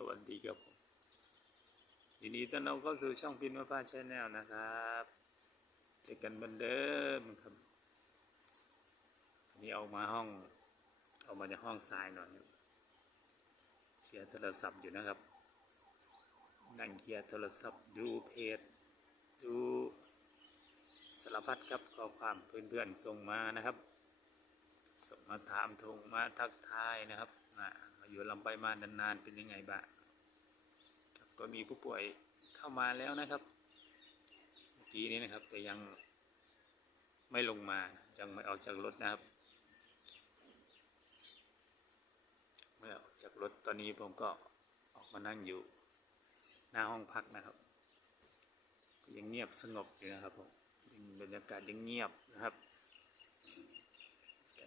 สวัสดีครับผมยินดีต้อนรับเข้าสู่ช่องพินมาพาชแนลนะครับเจอกันเหมือนเดิมครับนนี้เอามาห้องเอามาจากห้องทรายหน่อยเคลียร์โทรศัพท์อยู่นะครับ นั่งเคลียร์โทรศัพท์ดูเพจดูสารพัดครับข้อความเพื่อนๆส่งมานะครับ ส่งมาถามทงมาทักทายนะครับอ่ามา อยู่ลำไปมานานๆเป็นยังไงบ้างครับก็มีผู้ป่วยเข้ามาแล้วนะครับเมื่อกี้นี้นะครับ แต่ยังไม่ลงมายังไม่ออกจากรถนะครับ เมื่อออกจากรถตอนนี้ผมก็ออกมานั่งอยู่หน้าห้องพักนะครับยังเงียบสงบอยู่นะครับผมบรรยากาศยังเงียบนะครับ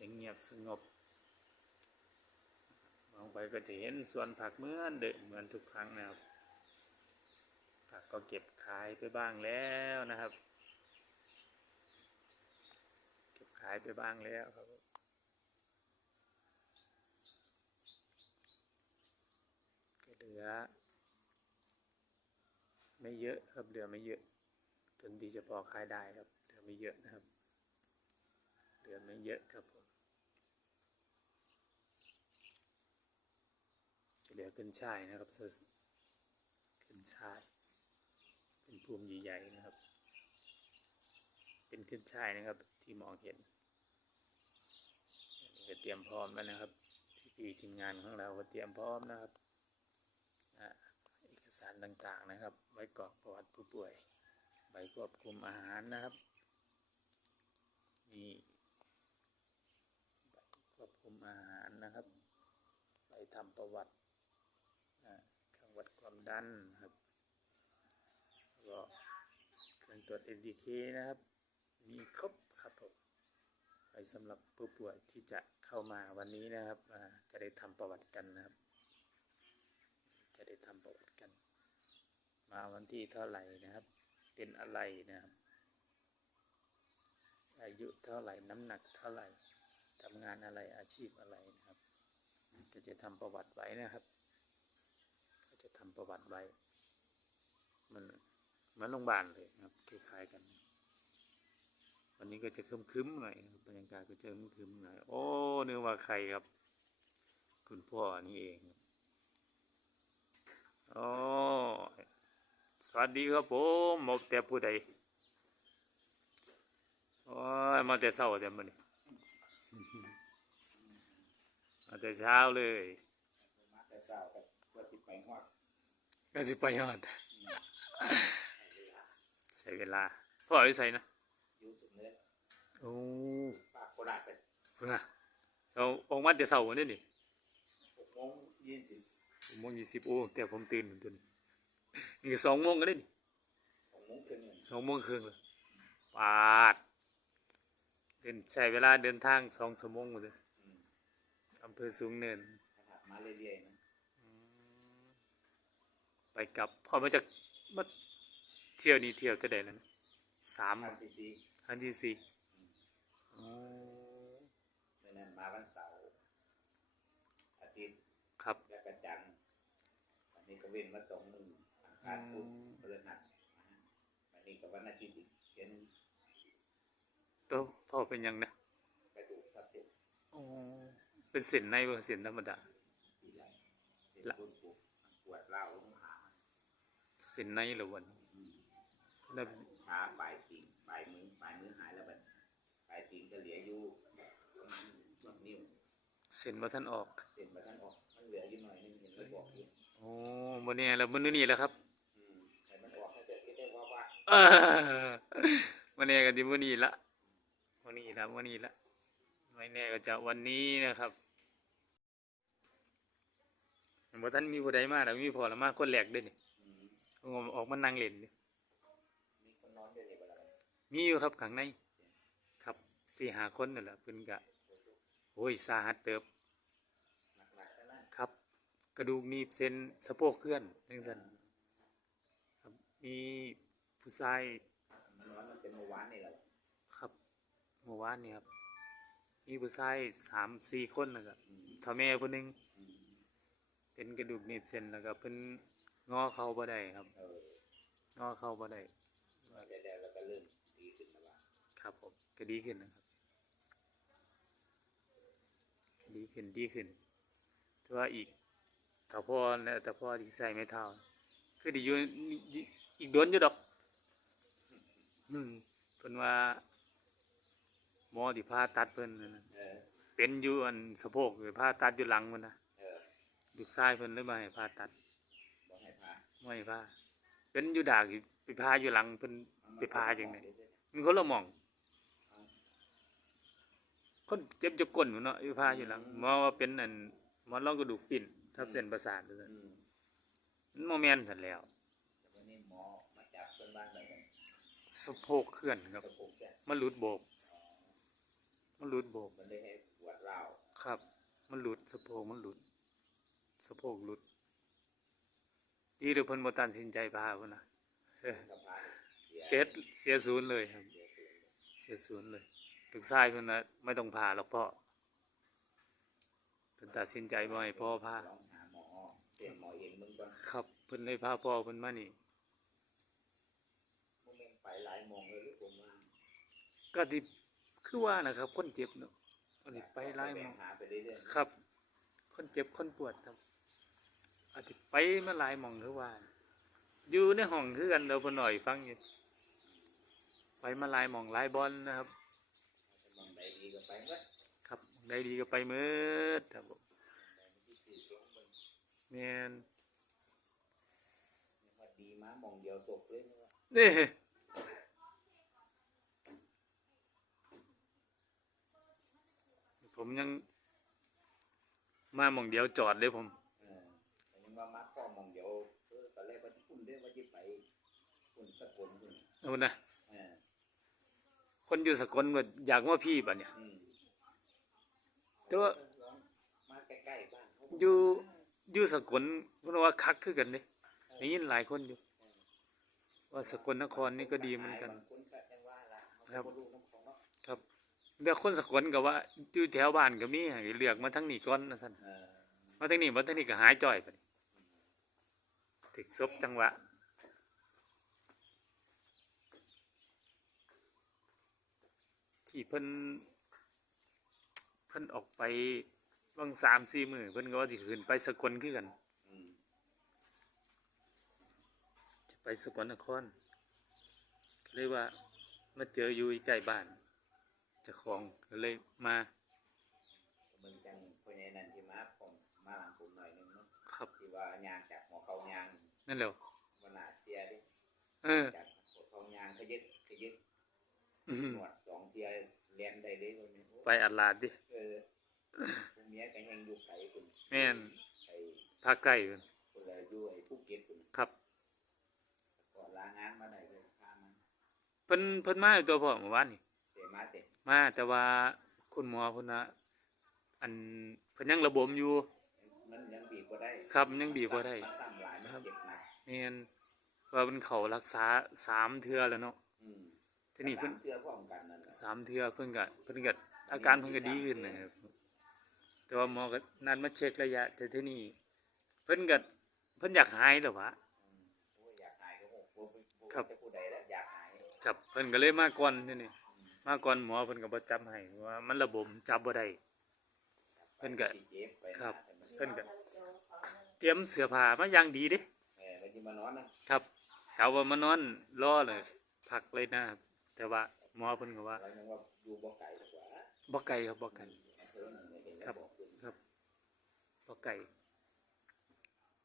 ยังเงียบสงบ มองไปก็จะเห็นสวนผักเหมือนเดิมเหมือนทุกครั้งนะครับ ผักก็เก็บขายไปบ้างแล้วนะครับ เก็บขายไปบ้างแล้วครับก็เหลือไม่เยอะครับเหลือไม่เยอะจนที่จะพอขายได้ครับเหลือไม่เยอะนะครับเหลือไม่เยอะครับผม เหลือขึ้นช่ายนะครับขึ้นช่าย เป็นภูมิใหญ่ๆนะครับ เป็นขึ้นช่ายนะครับ ที่มองเห็นนี่ก็เตรียมพร้อมแล้วนะครับพี่ๆทีมงานของเราก็เตรียมพร้อมนะครับอ่าเอกสารต่างๆนะครับ ไว้กรอกประวัติผู้ป่วยใบควบคุมอาหารนะครับนี่ควบคุมอาหารนะครับ ไปทำประวัติ วัดความดันครับก็เครื่องตรวจ NDK นะครับ มีครบครับผมไปสำหรับผู้ป่วยที่จะเข้ามาวันนี้นะครับจะได้ทำประวัติกันนะครับ จะได้ทำประวัติกัน มาวันที่เท่าไหร่นะครับ เป็นอะไรนะครับ อายุเท่าไหร่น้ำหนักเท่าไหร่ทำงานอะไรอาชีพอะไรนะครับ ก็จะทำประวัติไว้นะครับ จะทำประวัติไว้ มันมือนโรงพยาบาลเลยครับคล้ายๆกัน วันนี้ก็จะครึ้มๆหน่อยนะครับรรยากาศก็จะครึ้มๆหน่อย โอ้นึกว่าใครครับ คุณพ่อนี่เองโอ้สวัสดีครับผมหมกแต่ผู้ใดโอ้ยมาแต่เช้าแต่มื้อนี้มาแต่เช้าเลย มาแต่เช้าก็เพื่อติดไปฮอด ก็สิไปยอดใช้เวลาพ่อเอาไปใส่นะอยู่สุดเนื้อโอ้ฝากโคราชไปเพื่อเราออกมาแต่เช้าวันนี้นี่หกโมงยี่สิบผมโมงยี่สิบโอ้แต่ผมตื่นจนนี่ก็สองโมงกันเลยนี่หกโมงครึ่งเนี่ยสองโมงครึ่งเลยปาดเดินใช้เวลาเดินทางสองชั่วโมงหมดเลยอืมอำเภอสูงเนินนะครับมาเรื่อยๆนะ ไปกลับพอมาจากมาเที่ยวนี้เที่ยวเท่าใดแล้วนะสามทางที่สี่อันที่สี่อ๋อเมื่อนั้นมาวันเสาร์อาทิตย์ครับและกระจันทร์วันนี้ก็เว้นมาสองหนึ่งอังคารพุธพฤหัสนะฮะวันนี้ก็วันอาทิตย์อีกเห็นตัวพ่อเป็นหยังนะกระดูกทับเส้นอ๋อเป็นเส้นในบ่เส้นธรรมดาปีไหลเป็นคนปวดปวดเล่าวลงขา เส้นในเหรือวันอืมแล้วขาปลายตีนปลายมือปลายมือหายแล้วบัดปลายตีนก็เหลืออยู่ประมาณสองนิ้วเส้นบ่ทันออกเส้นมาท่านออกมันเหลืออยู่หน่อยนึงเห็นแล้วบอกอยู่โอ้บ่แน่แล้วมื้อนี้แหล้วครับอืมแต่มันออกให้เจะคิดได้ว่าว่าเออวันนี้ก็สิมื้อนี้ละวันนี้ละวันนี้ละไม่แน่ก็จะวันนี้นะครับบ่ทันมีผู้ใดมาแล้วมีพอละมาคนแรกเด้นี่อืมผม ออกมานั่งเล่นอยู่มีคนนอนด้วยนี่เวลามีอยู่ครับข้างในครับสี่หาคนนั่นแหละเพิ่นก็โอ้ยสาหัสเติบหนักๆทั้งนั้นครับ กระดูกหนีบเส้นสะโพกเคลื่อนจังซั่นครับมีผู้ชายมันนอนมันเป็นเมื่อวานนี่แหละครับเมื่อวานนี่ครับมีผู้ชายสามสี่คนนะครับอืมเท่าแม่คนหนึงอืมเป็นกระดูกหนีบเส้นแล้วก็เพิ่น งอเข่าบ่ได้ครับ เอองอเข่าบ่ได้มาได้แล้วแล้วก็เริ่มดีขึ้นมาบ้างครับผมก็ดีขึ้นนะครับก็ดีขึ้นดีขึ้นแต่ว่าอีกถ้าพ่อแล้วแต่พ่อที่ใส่ไม่เท่า คือไดีอยู่อีกโดนอยู่ดอก อืมเพิ่นว่าหมอที่ผ่าตัดเพิ่นนั่นน่ะเออ เป็นอยู่อันสะโพกหรือผ่าตัดอยู่หลังมันนะเออ ลูกชายเพิ่นเลยมาให้ผ่าตัดบอกให้พา ไม่ให้ผ่าเป็นอยู่ดากอยู่ไปผ่าอยู่หลังเพิ่นเอามาไปพาจังได๋เรื่อยมันคนละหม่องๆเอาคนเจ็บจะก้นพุ่นเนาะอยู่ผ่าอยู่หลังหมอว่าเป็นอันหมอนรองกระดูกปิ้นทับเส้นประสาทว่าซั่นอืมมันบ่แม่นซั่นแล้วแต่วันนี้หมอมาจับเพื่อนบ้านแบบนี้สะโพกเคลื่อนครับกระปุกแค่มันหลุดโบกมันหลุดโบกมันได้ให้ปวดร้าวครับ มันหลุดสะโพกมันหลุดสะโพกหลุด ดีเดี๋ยวเพิ่นบ่ตัดสินใจพาพุ่นนะเออกับพาเสียเสียศูนย์เลยครับ เสียศูนย์เสียศูนย์เลยลูกชายเพิ่นน่ะไม่ต้องพาหรอกพ่อเพิ่นตัดสินใจบ่ให้พ่อพาลองหาหมอเสียหมอเห็นมึงก่อนครับเพิ่นเลยพาพ่อเพิ่นมานี่มึงยังไปหลายโมงเลยหรือผมว่าก็ที่คือว่านะครับ คนเจ็บเนาะอันนี้ไปหลายหมแบ่องหาไปเรื่อยครับ คนเจ็บคนปวดครับ อาจจะไปมาหลายหมองคือว่าอยู่ในห้องคือกันเราพอหน่อยฟังอยู่ไปมาหลายหมองหลายบอลนะครับๆมองใดดีก็ไปหมดครับได้ดีก็ไปเมืดครับผมที่สี่ลงมึงแมนพอดีมามองเดียวจบเลยนะนี่ผมยังมาหมองเดียวจอดเลยผม รียกว่าจะไปคุณสกลคุณเอานะเออคนอยู่สกลว่าอยากว่าพี่ป่ะเนี่ยอืมแต่ว่ามาใกล้ๆบ้านเขาอยู่อยู่สกลเพราะว่าคักคือกันเลยได้ยินหลายคนอยู่ ว่าสกลนครนี่ก็ดีเหมือนกัน บางคนก็ยังว่าละครับเขาก็รู้น้ำของเนาะครับเดี๋ยวคนสกลก็ว่าอยู่แถวบ้านก็มีให้เลือกมาทั้งนี้ก่อนนะท่านเออมาทั้งนี้มาทั้งนี้ก็หายจ่อยไป ถึกซบจังหวะ ที่เพิ่นเพิ่นออกไปบางสามสี่มือเพิ่นก็ว่าสิขึ้นไปสกลคือกันอืมจะไปสกลนครก็เลยว่ามาเจออยู่ใกล้บ้านเจ้าของก็เลยมามึงจังคนในนั้นที่มาผมมาหลังผมหน่อยนึงเนาะครับที่ว่ายางจากหัวเขายาง นั่นแหละวันนาเสียดิเออจากหัวเขายางขยึดขยึดอื้อหือหนวดสองเทียเลียนได้เลยคนนี้ไปอัดลาดดิเออผู้เมียก็ยังอยู่ไกลคุณแม่นไอ้ภาคใกล้พุ่นคนเลยอยู่ไอ้ภูเก็ตคุณครับก่อนลางานมาไหนเลยพามาเพิ่นเพิ่นมาอยู่ตัวพ่อเมื่อวานนี่เตะมาเตะมาแต่ว่าคุณหมอเพิ่นน่ะอันเพิ่นยังระบมอยู่ มันยังบีบก็ได้ครับมันยังบีบบ่ได้มันซ้ำหลายมันเจ็บหนักแม่นว่าเพิ่นเข้ารักษาสามเทื่อแล้วเนาะอืมทีนี้เพิ่นสามเทื่อพร้อมกันนั่นแหละสามเทื่อเพิ่นก็เพิ่นก็อาการเพิ่นก็ดีขึ้นนะครับแต่ว่าหมอก็นัดมาเช็คระยะ แต่ทีนี้เพิ่นก็เพิ่นอยากหายแล้ววะอืมโอ้ยอยากหายก็โอ้โหบ่บ่ครับจะผู้ใดแล้วอยากหายครับเพิ่นก็เลยมาก่อนทีนี้มาก่อนหมอเพิ่นก็บ่จับให้ว่ามันระบมจับบ่ได้เพิ่นก็สิเจ็บไปนะครับ เพิ่นก็เตรียมเสื้อผ้ามาอย่างดีเด้เออมันจะมานอนนะครับกะว่ามานอนรอเลยพักเลยนะครับแต่ว่าหมอเพิ่นก็ว่าเรายังว่าอยู่บ่ไกลดีกว่าบ่ไกลครับบ่ไกลอำเภอนั่นเนี่ยเห็นครัแล้วบบอกคุณครับบ่ไกล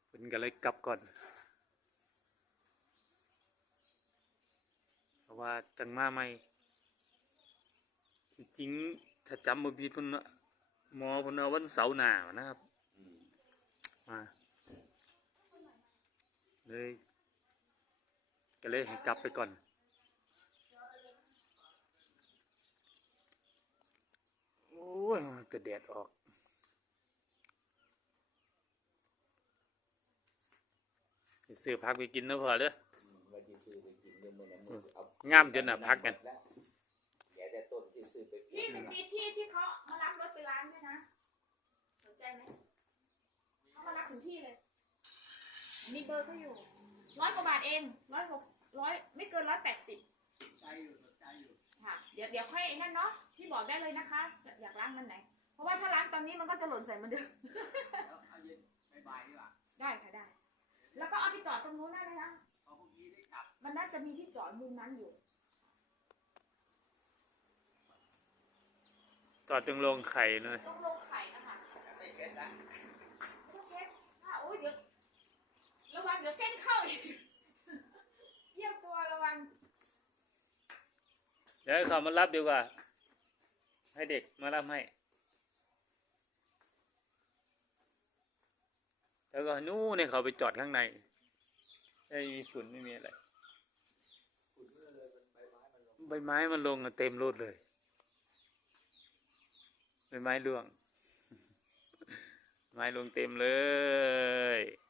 เพิ่นก็เลยกลับก่อนเพราะว่าจังมาใหม่ที่จริงถ้าจำบ่ผิดเพิ่นว่าหมอเพิ่นว่าวันเสาร์หน้านะครับอืม มาเลยก็เลยให้กลับไปก่อนโอ้ยแต่แดดออกไปซื้อผักไปกินเนอะพอเด้ออืมว่าที่ซื้อเดี๋ยงามจนน่ะพักกันพี่เป็นพี่ที่ที่เขามารับรถไปร้านด้วยนะ สนใจไหม เขามารับถึงที่เลย มีเบอร์เขาอยู่ ร้อยกว่าบาทเองร้อยหกร้อยไม่เกินร้อยแปดสิบใจอยู่สนใจอยู่ค่ะ เดี๋ยวเดี๋ยวค่อยไอ้นั่นเนาะ พี่บอกได้เลยนะคะจะอยากล้างมันไหน เพราะว่าถ้าล้างตอนนี้มันก็จะหล่นใส่เหมันเดิม แล้วเอาเย็นบ่ายๆดีกว่าได้ค่ะได้ แล้วก็เอาไปจอดตรงนู้นได้เลยนะพอพรุ่งนี้ได้กลับมันน่าจะมีที่จอดมุมนั้นอยู่ต่อตรงโรงไข่หน่อยต้องลงไข่นะคะ ไม่เช็ดนะต้องเช็ค อะโอ้ยเดี๋ยวระวังเดี๋ยวเส้นเข้าอีกเยี่ยมตัวระวังเดี๋ยวให้เขามารับดีกว่า ให้เด็กมารับให้แล้วก็นู่นเนี่ยเขาไปจอดข้างในไม่มีฝุ่นไม่มีอะไรใบไม้มันลงเต็มรถเลยใบไม้ร่วง ไม้ลงเต็มเลย